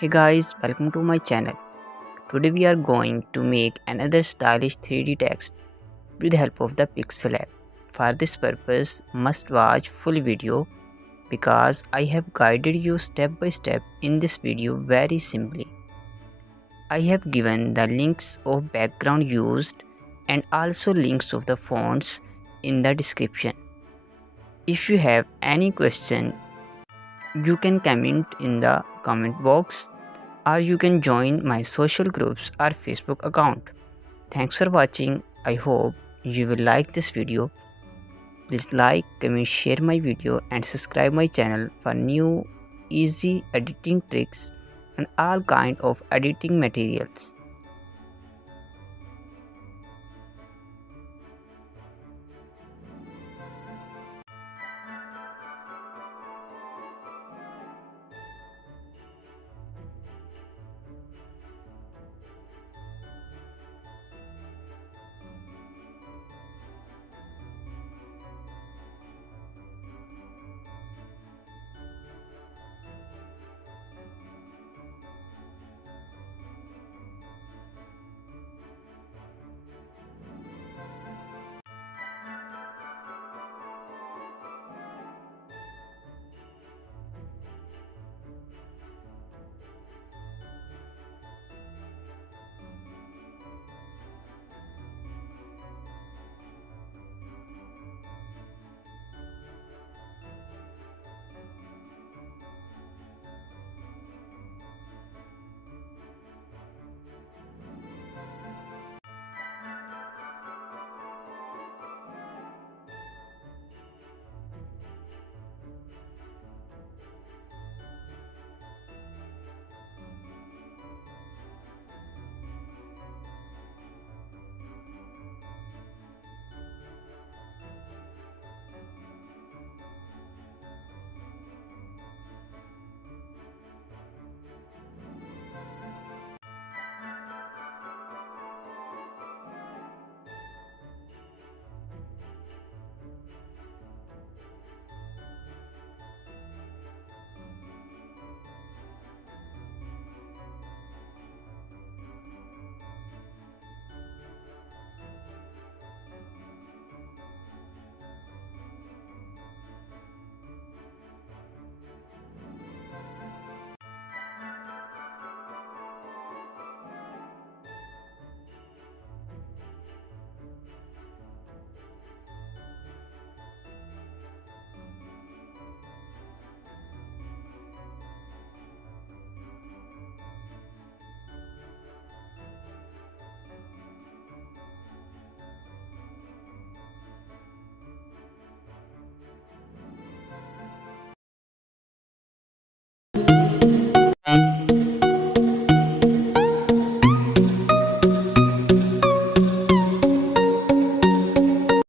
Hey guys, welcome to my channel. Today we are going to make another stylish 3D text with the help of the pixellab. For this purpose, must watch full video because I have guided you step by step in this video very simply. I have given the links of background used and also links of the fonts in the description. If you have any question, you can comment in the comment box or you can join my social groups or Facebook account. Thanks for watching. I hope you will like this video. Please like, comment, share my video and subscribe my channel for new easy editing tricks and all kind of editing materials.